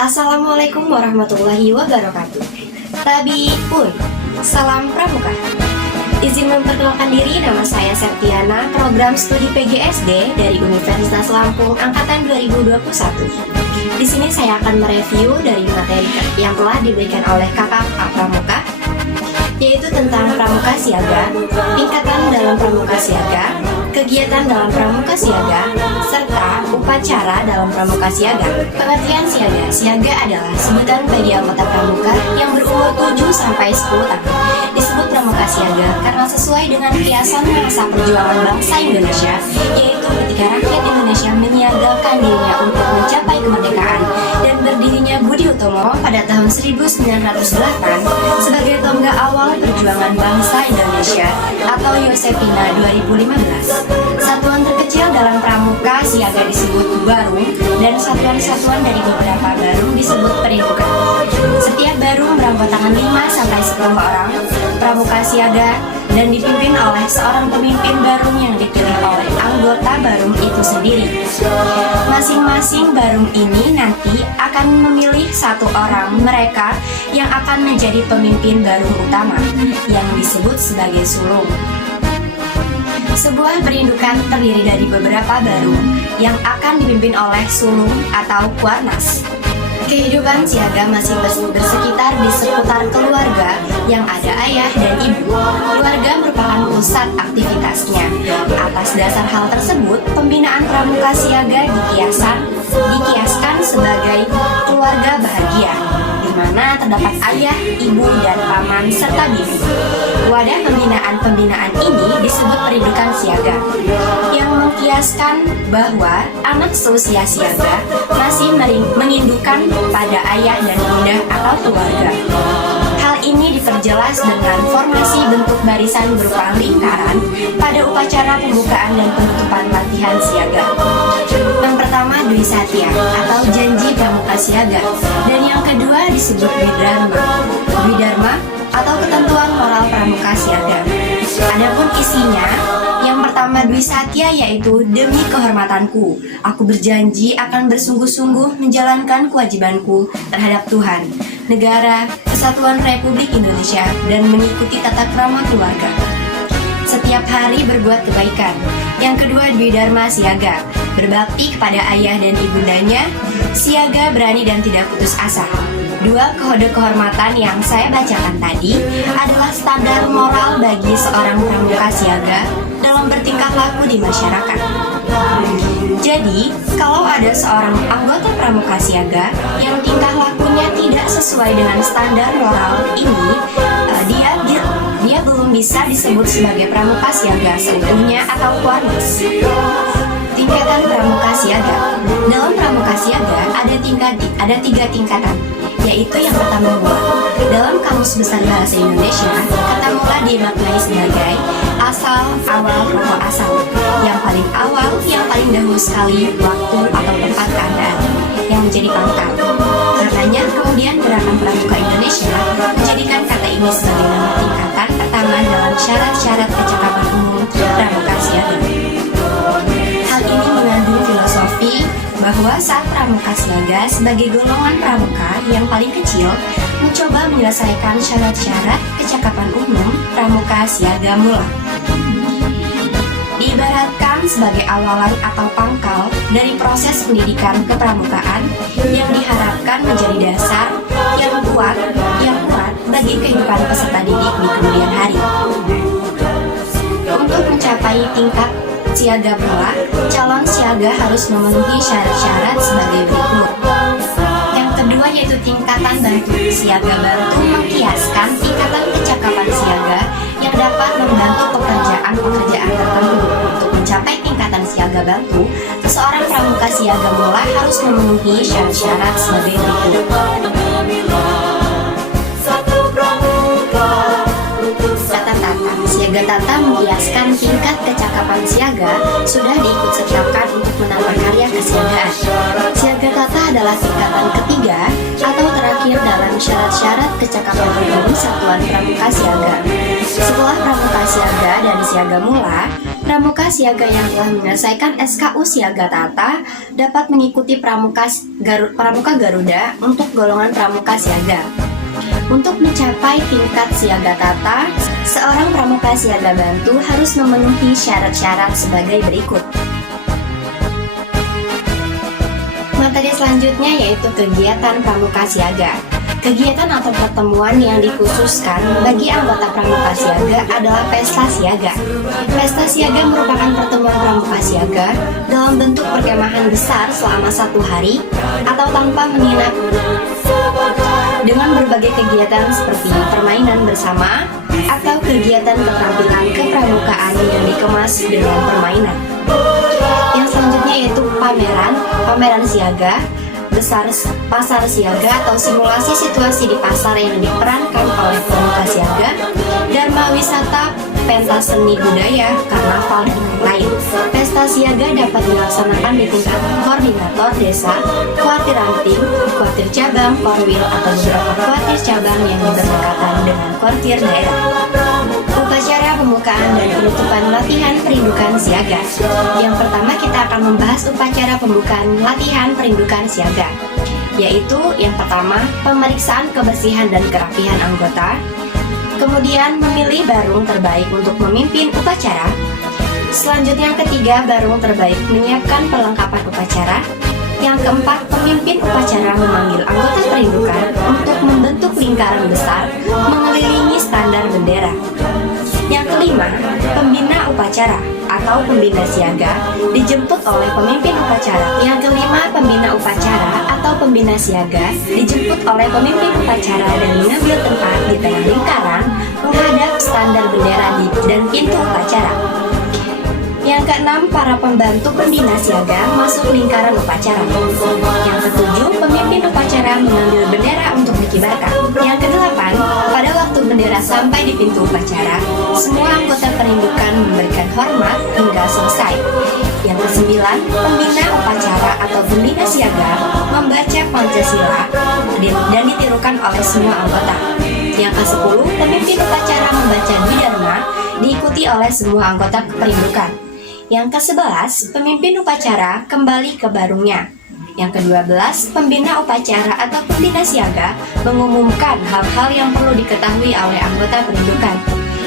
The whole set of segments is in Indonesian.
Assalamualaikum warahmatullahi wabarakatuh. Tabiun, salam pramuka. Izin memperkenalkan diri, nama saya Septiana, program studi PGSD dari Universitas Lampung angkatan 2021. Di sini saya akan mereview dari materi yang telah diberikan oleh kakak pramuka, yaitu tentang pramuka siaga, tingkatan dalam pramuka siaga, kegiatan dalam pramuka siaga, serta upacara dalam pramuka siaga. Pengertian siaga. Siaga adalah sebutan bagi anggota pramuka yang berumur 7-10 tahun. Disebut pramuka siaga karena sesuai dengan kiasan masa perjuangan bangsa Indonesia, yaitu ketika rakyat Indonesia menyiagakan dirinya untuk mencapai kemerdekaan dan berdirinya Budi Utomo pada tahun 1908 sebagai tonggak awal perjuangan bangsa Indonesia atau Yosepina 2015. Satuan terkecil dalam pramuka siaga disebut barung dan satuan-satuan dari beberapa barung disebut perindukan. Setiap barung beranggotakan 5-10 orang pramuka siaga dan dipimpin oleh seorang pemimpin barung yang dipilih oleh anggota barung itu sendiri. Masing-masing barung ini nanti akan memilih satu orang mereka yang akan menjadi pemimpin barung utama yang disebut sebagai sulung. Sebuah perindukan terdiri dari beberapa barung yang akan dipimpin oleh sulung atau kuarnas. Kehidupan siaga masih bersekitar di seputar keluarga yang ada ayah dan ibu. Keluarga merupakan pusat aktivitasnya. Atas dasar hal tersebut, pembinaan pramuka siaga dikiaskan sebagai keluarga bahagia, di mana terdapat ayah, ibu, dan paman serta bibi. Wadah pembinaan ini disebut perindukan siaga, yang mengkiaskan bahwa anak seusia siaga masih mengindukkan pada ayah dan bunda atau keluarga. Hal ini diperjelas dengan formasi bentuk barisan berupa lingkaran pada upacara pembukaan dan penutupan latihan siaga. Yang pertama Dwi Satya atau janji pramuka siaga, dan yang kedua disebut Dwi Dharma atau ketentuan moral pramuka siaga. Adapun isinya, yang pertama Dwi Satya yaitu demi kehormatanku, aku berjanji akan bersungguh-sungguh menjalankan kewajibanku terhadap Tuhan, negara, kesatuan Republik Indonesia, dan mengikuti tata krama keluarga. Setiap hari berbuat kebaikan. Yang kedua Dwi Dharma siaga, berbakti kepada ayah dan ibundanya, siaga berani dan tidak putus asa. Dua kode kehormatan yang saya bacakan tadi adalah standar moral bagi seorang pramuka siaga dalam bertingkah laku di masyarakat. Jadi, kalau ada seorang anggota pramuka siaga yang tingkah lakunya tidak sesuai dengan standar moral ini, dia belum bisa disebut sebagai pramuka siaga seutuhnya atau kuarnas. Tingkatan pramuka siaga. Dalam pramuka siaga ada tiga tingkatan, yaitu yang pertama mula. Dalam Kamus Besar Bahasa Indonesia, kata mula dimaknai sebagai asal, awal, pokok asal. Yang paling awal, yang paling dahulu sekali, waktu atau tempat keadaan, yang menjadi pangkal. Karenanya kemudian Gerakan Pramuka Indonesia menjadikan kata ini sebagai nama tingkatan pertama dalam syarat-syarat kecakapan umum pramuka siaga. Hal ini mengandung filosofi bahwa saat pramuka siaga sebagai golongan pramuka yang paling kecil mencoba menyelesaikan syarat-syarat kecakapan umum pramuka siaga mula. Diibaratkan sebagai awalan atau pangkal dari proses pendidikan kepramukaan yang diharapkan menjadi dasar yang kuat bagi kehidupan peserta didik di kemudian hari. Untuk mencapai tingkat siaga pula, calon siaga harus memenuhi syarat-syarat sebagai berikut. Yang kedua yaitu tingkatan bantu. Siaga bantu mengkiaskan tingkatan kecakapan siaga yang dapat membantu pekerjaan-pekerjaan tertentu. Untuk mencapai tingkatan siaga bantu, seseorang pramuka siaga mula harus memenuhi syarat-syarat sebagai berikut. Siaga tata mengkiaskan tingkat kecakapan siaga sudah diikut sertakan untuk menambah karya kesiagaan. Siaga tata adalah tingkatan ketiga atau terakhir dalam syarat-syarat kecakapan umum satuan pramuka siaga. Setelah pramuka siaga dan siaga mula, Pramuka Siaga yang telah menyelesaikan SKU Siaga Tata dapat mengikuti Pramuka Garuda untuk golongan Pramuka Siaga. Untuk mencapai tingkat Siaga Tata, seorang Pramuka Siaga Bantu harus memenuhi syarat-syarat sebagai berikut. Materi selanjutnya yaitu kegiatan Pramuka Siaga. Kegiatan atau pertemuan yang dikhususkan bagi anggota Pramuka Siaga adalah Pesta Siaga. Pesta Siaga merupakan pertemuan Pramuka Siaga dalam bentuk perkemahan besar selama 1 hari atau tanpa menginap, dengan berbagai kegiatan seperti permainan bersama atau kegiatan keterampilan kepramukaan yang dikemas dengan permainan. Yang selanjutnya yaitu pameran siaga besar, pasar siaga atau simulasi situasi di pasar yang diperankan oleh Pramuka Siaga, dharma wisata, pentas seni budaya, karnaval, dan lain-lain. Pesta siaga dapat dilaksanakan di tingkat koordinator desa, kuartir ranting, kuartir cabang, korwil, atau beberapa kuartir cabang yang berdekatan dengan kuartir daerah. Upacara pembukaan dan penutupan latihan perindukan siaga. Yang pertama kita akan membahas upacara pembukaan latihan perindukan siaga, yaitu yang pertama pemeriksaan kebersihan dan kerapihan anggota, kemudian memilih barung terbaik untuk memimpin upacara, selanjutnya yang ketiga barung terbaik menyiapkan perlengkapan upacara, yang keempat pemimpin upacara memanggil anggota perindukan untuk membentuk lingkaran besar mengelilingi standar bendera. Yang kelima, pembina upacara atau pembina siaga dijemput oleh pemimpin upacara. Yang kelima, pembina upacara atau pembina siaga dijemput oleh pemimpin upacara dan mengambil tempat di tengah lingkaran menghadap standar bendera dan pintu upacara. Yang keenam, para pembantu pembina siaga masuk lingkaran upacara. Yang ketujuh, pemimpin upacara mengambil bendera untuk dikibarkan. Yang kedelapan, pada waktu bendera sampai di pintu upacara, semua anggota perindukan memberikan hormat hingga selesai. Yang kesembilan, pembina upacara atau pembina siaga membaca Pancasila dan ditirukan oleh semua anggota. Yang ke-10, pemimpin upacara membaca Bidharma diikuti oleh semua anggota perindukan. Yang ke-11, pemimpin upacara kembali ke barungnya. Yang ke-12, pembina upacara atau pembina siaga mengumumkan hal-hal yang perlu diketahui oleh anggota perindukan.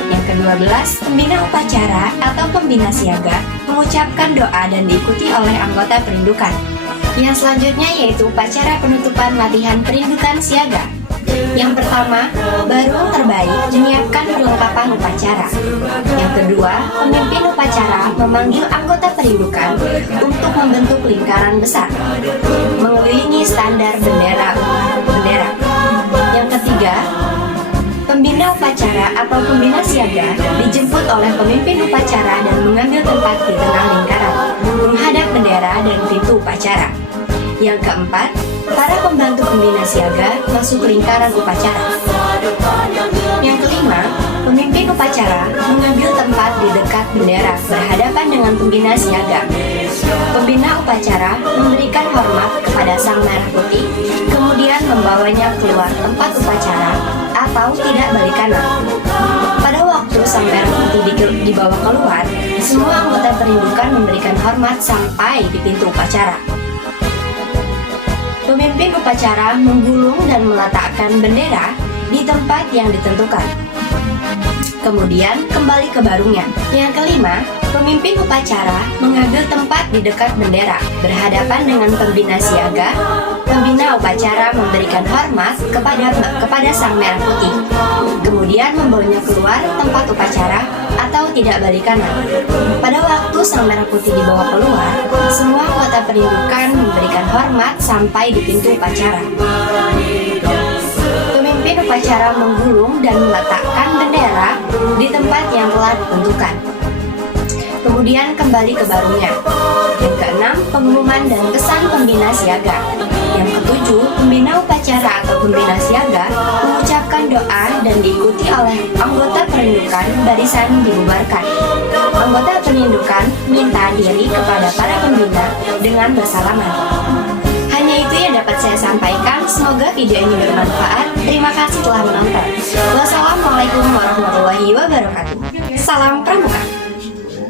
Yang ke-12, pembina upacara atau pembina siaga mengucapkan doa dan diikuti oleh anggota perindukan. Yang selanjutnya yaitu upacara penutupan latihan perindukan siaga. Yang pertama, barung terbaik menyiapkan perlengkapan upacara. Yang kedua, pemimpin upacara memanggil anggota perindukan untuk membentuk lingkaran besar mengelilingi standar bendera. Yang ketiga, pembina upacara atau pembina siaga dijemput oleh pemimpin upacara dan mengambil tempat di tengah lingkaran menghadap bendera dan pintu upacara. Yang keempat, para pembantu pembina siaga masuk lingkaran upacara. Yang kelima, pemimpin upacara mengambil tempat di dekat bendera berhadapan dengan pembina siaga. Pembina upacara memberikan hormat kepada sang merah putih, kemudian membawanya keluar tempat upacara atau tidak balik kanan. Pada waktu sang merah putih dibawa keluar, semua anggota perindukan memberikan hormat sampai di pintu upacara. Pemimpin upacara menggulung dan meletakkan bendera di tempat yang ditentukan. Kemudian kembali ke barungnya. Yang kelima, pemimpin upacara mengambil tempat di dekat bendera berhadapan dengan pembina siaga. Pembina upacara memberikan hormat kepada sang merah putih, kemudian membawanya keluar tempat upacara atau tidak balik kanan. Pada waktu sang merah putih dibawa keluar, semua anggota perindukan memberikan hormat sampai di pintu upacara. Pemimpin upacara menggulung dan meletakkan bendera di tempat yang telah ditentukan. Kemudian kembali ke barungnya. Yang keenam, pengumuman dan kesan pembina siaga. Yang ketujuh, pembina upacara atau pembina siaga mengucapkan doa dan diikuti oleh anggota perindukan, barisan dibubarkan. Anggota perindukan minta diri kepada para pembina dengan bersalaman. Hanya itu yang dapat saya sampaikan. Semoga video ini bermanfaat. Terima kasih telah menonton. Wassalamualaikum warahmatullahi wabarakatuh. Salam Pramuka.